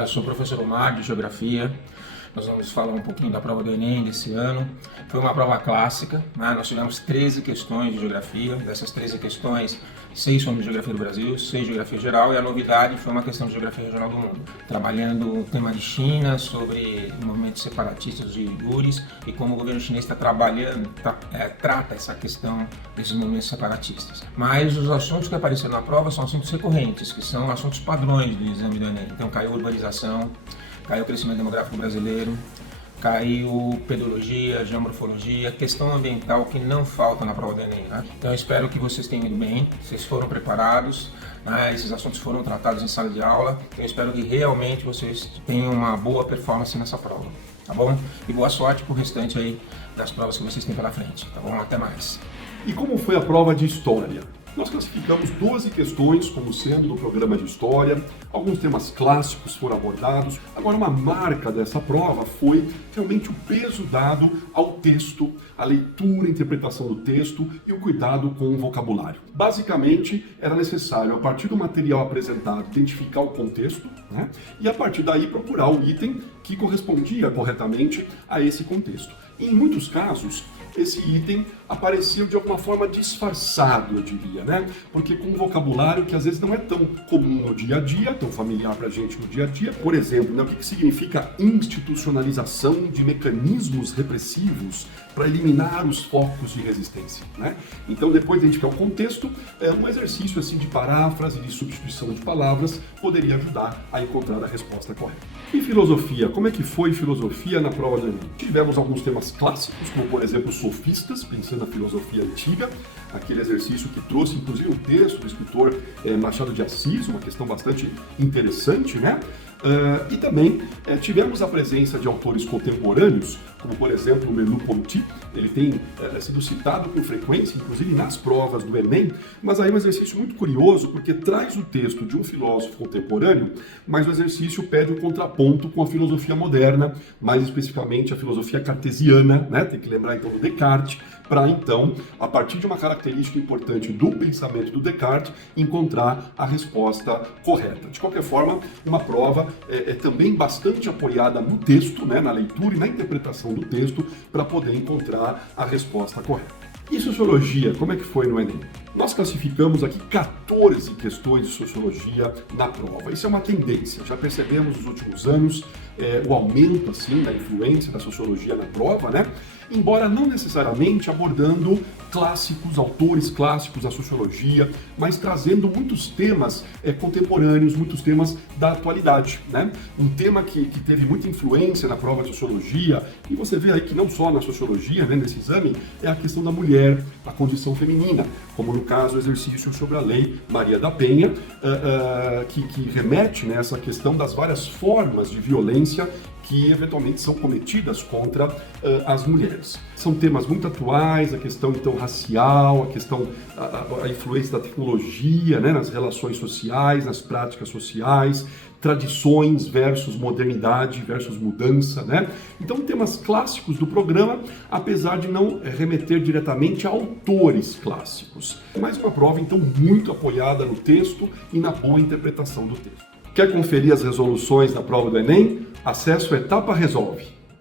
Olá, eu sou o professor Omar de Geografia. Nós vamos falar um pouquinho da prova do Enem desse ano. Foi uma prova clássica, né? Nós tivemos 13 questões de Geografia. Dessas 13 questões, 6 são de Geografia do Brasil, 6 de Geografia Geral, e a novidade foi uma questão de Geografia Regional do Mundo, trabalhando o tema de China, sobre movimentos separatistas dos uigures e como o governo chinês está trabalhando, trata essa questão desses movimentos separatistas. Mas os assuntos que apareceram na prova são assuntos recorrentes, que são assuntos padrões do exame do Enem. Então caiu urbanização, caiu o crescimento demográfico brasileiro, caiu pedologia, geomorfologia, questão ambiental que não falta na prova do Enem, né? Então eu espero que vocês tenham ido bem, vocês foram preparados, né? Esses assuntos foram tratados em sala de aula, então eu espero que realmente vocês tenham uma boa performance nessa prova, tá bom? E boa sorte pro restante aí das provas que vocês têm pela frente, tá bom? Até mais! E como foi a prova de História? Nós classificamos 12 questões como sendo do programa de História, alguns temas clássicos foram abordados. Agora, uma marca dessa prova foi realmente o peso dado ao texto, a leitura, a interpretação do texto e o cuidado com o vocabulário. Basicamente, era necessário, a partir do material apresentado, identificar o contexto, né? E a partir daí procurar o item que correspondia corretamente a esse contexto. Em muitos casos, esse item apareceu de alguma forma disfarçado, eu diria, né? Porque com um vocabulário que às vezes não é tão comum no dia a dia, tão familiar pra gente no dia a dia. Por exemplo, né, o que significa institucionalização de mecanismos repressivos para eliminar os focos de resistência, né? Então, depois de identificar o contexto, um exercício assim de paráfrase, de substituição de palavras, poderia ajudar a encontrar a resposta correta. E filosofia? Como é que foi filosofia na prova do Enem? Tivemos alguns temas clássicos, como por exemplo, sofistas, pensando na filosofia antiga, aquele exercício que trouxe inclusive um texto do escritor Machado de Assis, uma questão bastante interessante, né? E também tivemos a presença de autores contemporâneos, como por exemplo o Merleau-Ponty. Ele tem sido citado com frequência, inclusive nas provas do Enem, mas aí um exercício muito curioso, porque traz o texto de um filósofo contemporâneo, mas o exercício pede um contraponto com a filosofia moderna, mais especificamente a filosofia cartesiana, né? Tem que lembrar então do Descartes, para então, a partir de uma característica importante do pensamento do Descartes, encontrar a resposta correta. De qualquer forma, uma prova é também bastante apoiada no texto, né, na leitura e na interpretação do texto, para poder encontrar a resposta correta. E sociologia, como é que foi no Enem? Nós classificamos aqui 14 questões de sociologia na prova. Isso é uma tendência, já percebemos nos últimos anos o aumento assim, da influência da sociologia na prova, né? Embora não necessariamente abordando clássicos, autores clássicos da sociologia, mas trazendo muitos temas contemporâneos, muitos temas da atualidade, né? Um tema que teve muita influência na prova de sociologia, e você vê aí que não só na sociologia, né, nesse exame, é a questão da mulher, a condição feminina, como no caso o exercício sobre a Lei Maria da Penha, que remete, né, essa questão das várias formas de violência que eventualmente são cometidas contra as mulheres. São temas muito atuais, a questão então racial, a questão, a influência da tecnologia, né, nas relações sociais, nas práticas sociais, tradições versus modernidade versus mudança, né? Então, temas clássicos do programa, apesar de não remeter diretamente a autores clássicos. Mais uma prova, então, muito apoiada no texto e na boa interpretação do texto. Quer conferir as resoluções da prova do Enem? Acesse o Etapa Resolve.